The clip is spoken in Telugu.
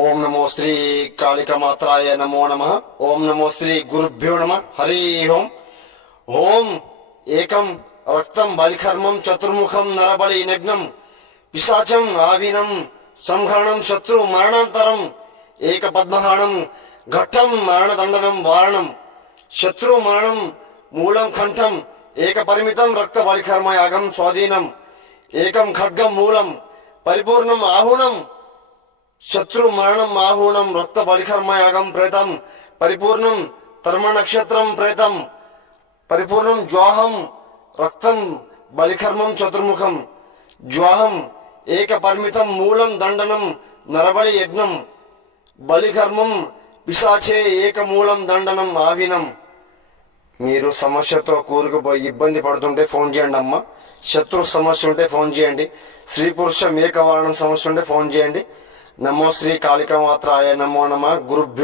ఓం నమో శ్రీ కాళికమాత్రాయ నమో నమః. ఓం నమో శ్రీ గురుభ్యో నమః. హరి ఓం. ఓం ఏకం రక్తం బలికర్మం చతుర్ముఖం నరబలి నగ్నం పిశాచం ఆవినం సంహరణం శత్రు మరణాంతరం ఏక పద్మహాణం ఘట్టం మరణదండనం వారణం శత్రు మరణం మూలం కంఠం ఏక పరిమితం రక్త బలికర్మ యాగం స్వాధీనం ఏకం ఖడ్గం మూలం పరిపూర్ణం ఆహుణం శత్రు మరణం ఆహూణం రక్త బలికర్మయాగం ప్రేతం పరిపూర్ణం తర్మ నక్షత్రం ప్రేతం పరిపూర్ణం జ్వాహం రక్తం బలికర్మం చతుర్ముఖం జ్వాహం ఏక పరిమితం మూలం దండనం నరబలి యజ్ఞం బలికర్మం పిశాచే ఏక మూలం దండనం ఆవినం. మీరు సమస్యతో కూరుకుపోయి ఇబ్బంది పడుతుంటే ఫోన్ చేయండి అమ్మ. శత్రు సమస్య ఉంటే ఫోన్ చేయండి. స్త్రీ పురుష మేకవారణం సమస్య ఉంటే ఫోన్ చేయండి. నమో శ్రీ కాళికామాత్రాయ నమో నమః. గురుభ్యో